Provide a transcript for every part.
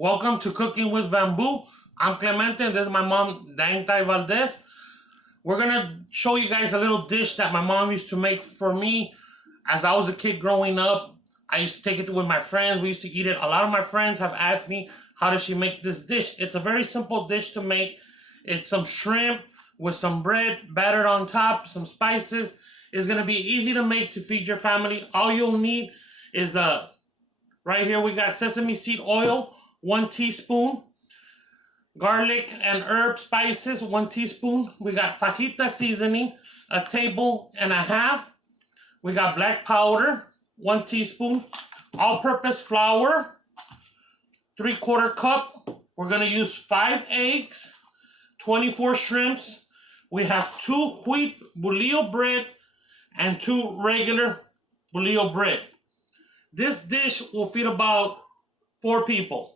Welcome to Cooking with Bamboo. I'm Clemente and this is my mom, Dangtai Valdez. We're gonna show you guys a little dish that my mom used to make for me as I was a kid growing up. I used to take it with my friends. We used to eat it. A lot of my friends have asked me, how does she make this dish? It's a very simple dish to make. It's some shrimp with some bread battered on top, some spices. It's gonna be easy to make to feed your family. All you'll need is right here we got sesame seed oil, 1 teaspoon, garlic and herb spices, 1 teaspoon. We got fajita seasoning, 1.5 tablespoons. We got black powder, 1 teaspoon. All-purpose flour, 3/4 cup. We're gonna use 5 eggs, 24 shrimps. We have 2 wheat bulio bread and 2 regular bulio bread. This dish will feed about 4 people.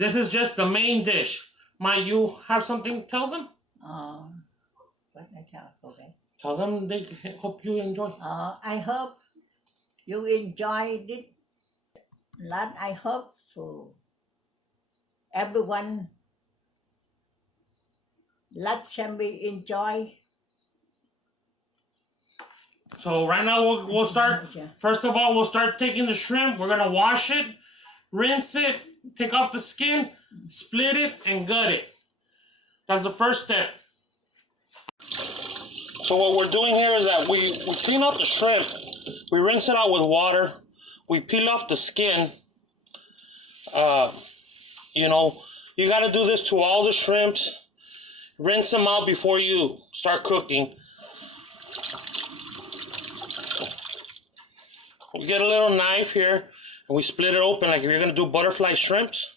This is just the main dish. Might you have something to tell them? What I tell? Okay. Tell them they hope you enjoy. I hope you enjoy it. Lot. I hope so. Everyone let Sesame enjoy. So right now we'll start. First of all, we'll start taking the shrimp. We're gonna wash it, rinse it, take off the skin, split it, and gut it. That's the first step. So what we're doing here is that we clean out the shrimp. We rinse it out with water. We peel off the skin. You got to do this to all the shrimps. Rinse them out before you start cooking. We get a little knife here and we split it open like if you're going to do butterfly shrimps.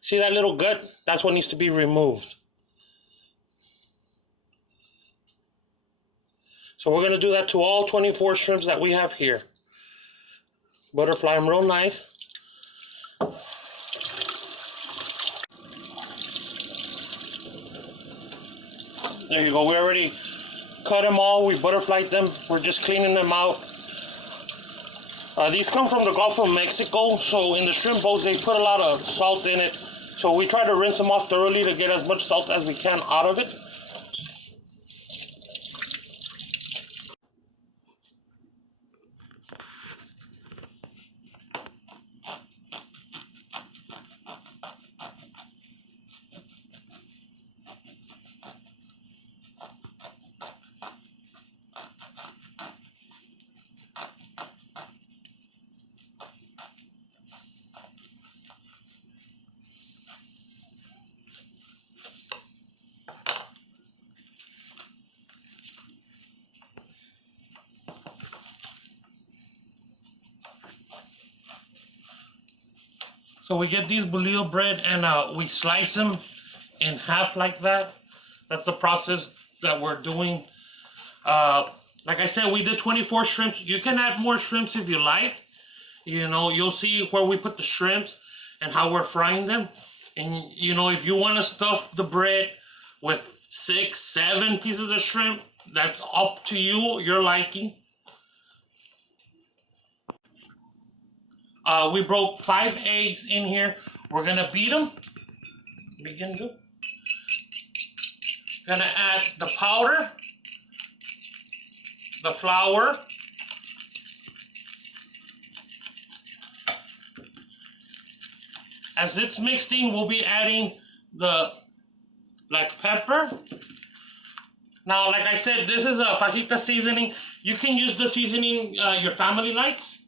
See that little gut? That's what needs to be removed. So we're going to do that to all 24 shrimps that we have here. Butterfly them real nice. There you go. We already cut them all. We butterflied them. We're just cleaning them out. These come from the Gulf of Mexico, so in the shrimp bowls they put a lot of salt in it. So we try to rinse them off thoroughly to get as much salt as we can out of it. So we get these bulio bread and we slice them in half like that. That's the process that we're doing. Like I said, we did 24 shrimps. You can add more shrimps if you like. You know, you'll see where we put the shrimps and how we're frying them. And you know, if you want to stuff the bread with 6, 7 pieces of shrimp, that's up to you, your liking. We broke 5 eggs in here. We're gonna beat them. Begin to. Gonna add the powder, the flour, as it's mixing, we'll be adding the black pepper. Now, like I said, this is a fajita seasoning. You can use the seasoning your family likes.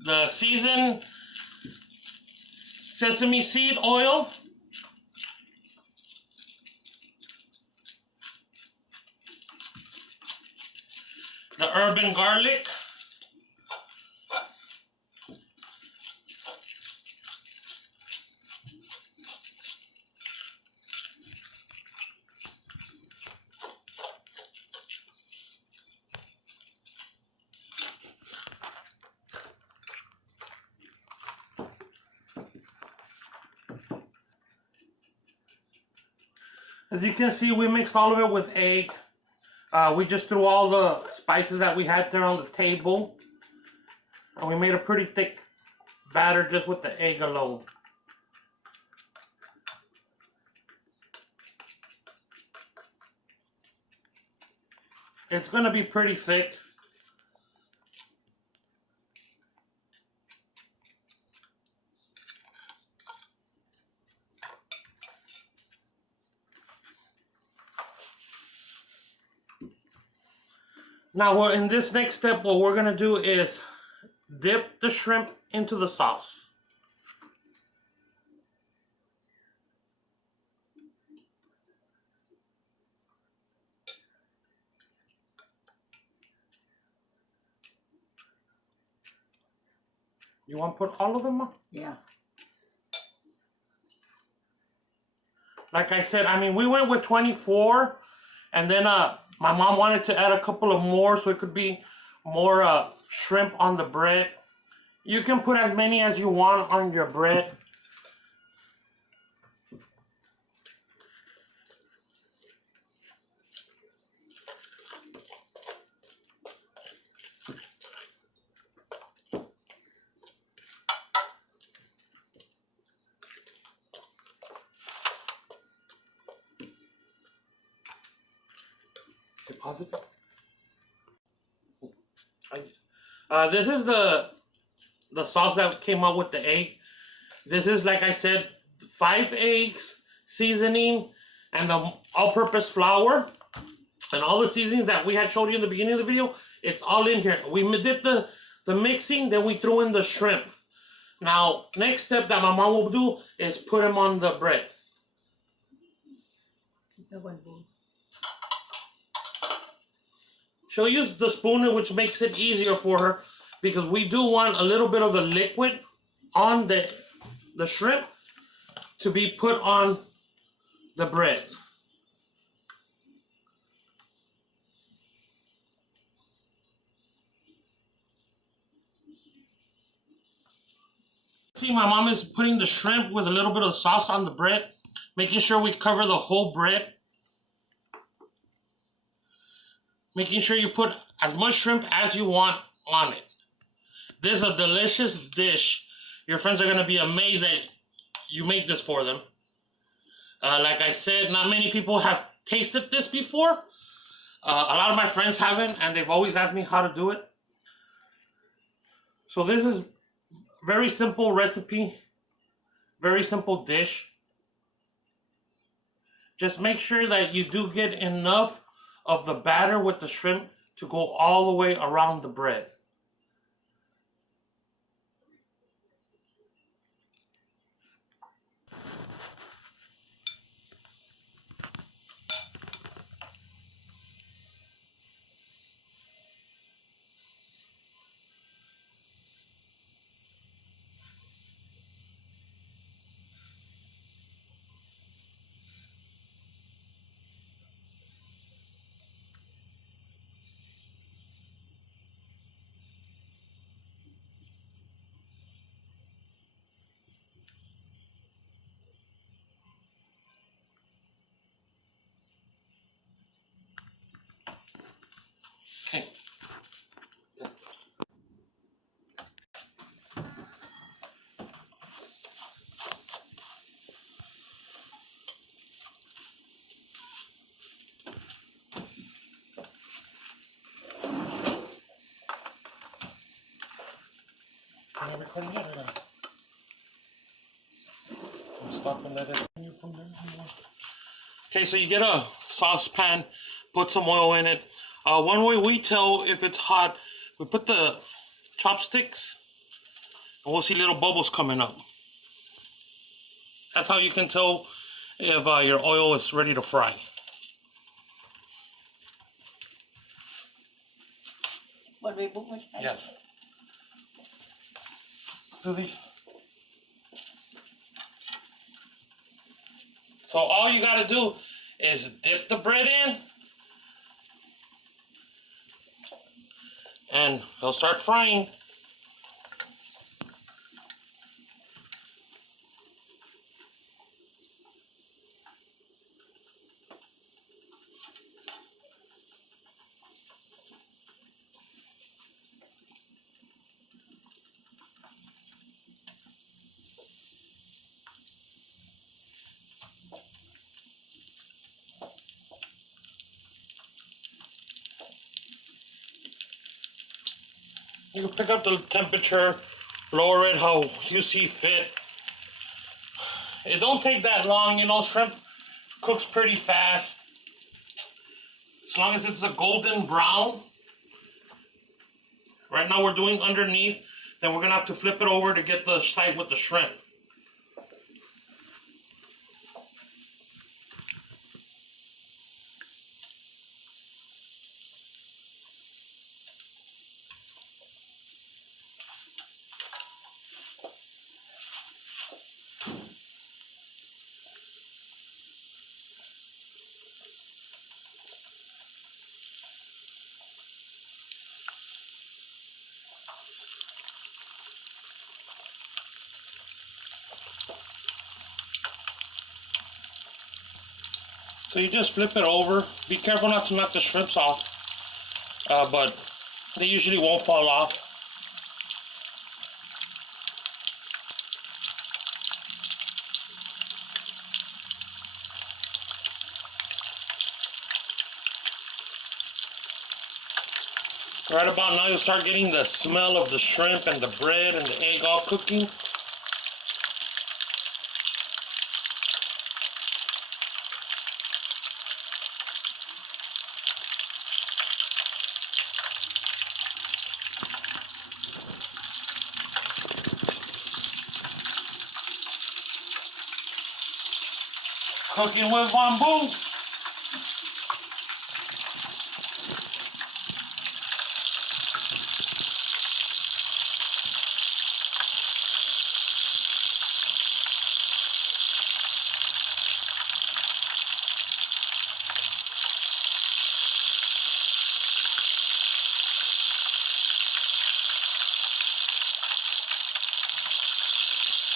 The seasoned sesame seed oil, the herb and garlic, as you can see, we mixed all of it with egg. We just threw all the spices that we had there on the table. And we made a pretty thick batter just with the egg alone. It's gonna be pretty thick. Now, in this next step, what we're gonna do is dip the shrimp into the sauce. You want to put all of them on? Yeah. Like I said, I mean, we went with 24, and then my mom wanted to add a couple of more so it could be more shrimp on the bread. You can put as many as you want on your bread. Deposit. This is the sauce that came out with the egg. This is, like I said, 5 eggs, seasoning, and the all-purpose flour, and all the seasonings that we had showed you in the beginning of the video. It's all in here. We did the mixing, then we threw in the shrimp. Now, next step that my mom will do is put them on the bread. She'll use the spoon, which makes it easier for her, because we do want a little bit of the liquid on the shrimp to be put on the bread. See, my mom is putting the shrimp with a little bit of sauce on the bread, making sure we cover the whole bread. Making sure you put as much shrimp as you want on it. This is a delicious dish. Your friends are going to be amazed that you make this for them. Like I said, not many people have tasted this before. A lot of my friends haven't, and they've always asked me how to do it. So this is very simple recipe, very simple dish. Just make sure that you do get enough of the batter with the shrimp to go all the way around the bread. Okay. Are you recording it or not? Stop and let it continue from there. Okay, so you get a saucepan, put some oil in it. One way we tell if it's hot, we put the chopsticks, and we'll see little bubbles coming up. That's how you can tell if your oil is ready to fry. Yes. Do these. So all you gotta do is dip the bread in, and it'll start frying. You can pick up the temperature, lower it how you see fit. It don't take that long, you know, shrimp cooks pretty fast. As long as it's a golden brown. Right now we're doing underneath, then we're gonna have to flip it over to get the side with the shrimp. So you just flip it over. Be careful not to knock the shrimps off, but they usually won't fall off. Right about now you'll start getting the smell of the shrimp and the bread and the egg all cooking. Cooking with bamboo.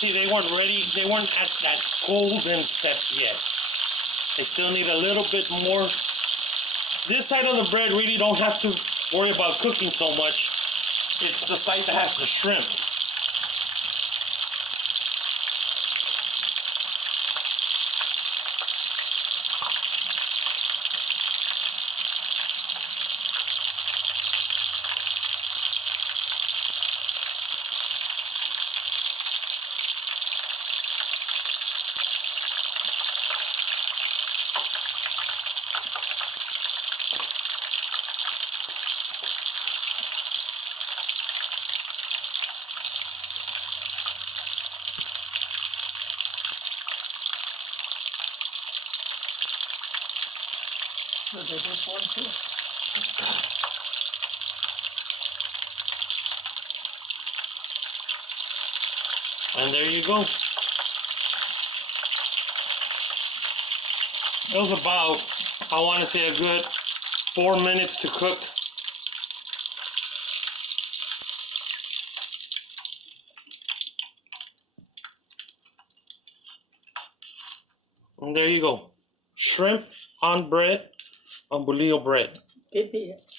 See, they weren't ready, they weren't at that golden step yet. They still need a little bit more. This side of the bread really don't have to worry about cooking so much. It's the side that has the shrimp. So they just want to. And there you go. It was about, I want to say, a good 4 minutes to cook. And there you go. Shrimp on bread, on bolillo bread. Give me it.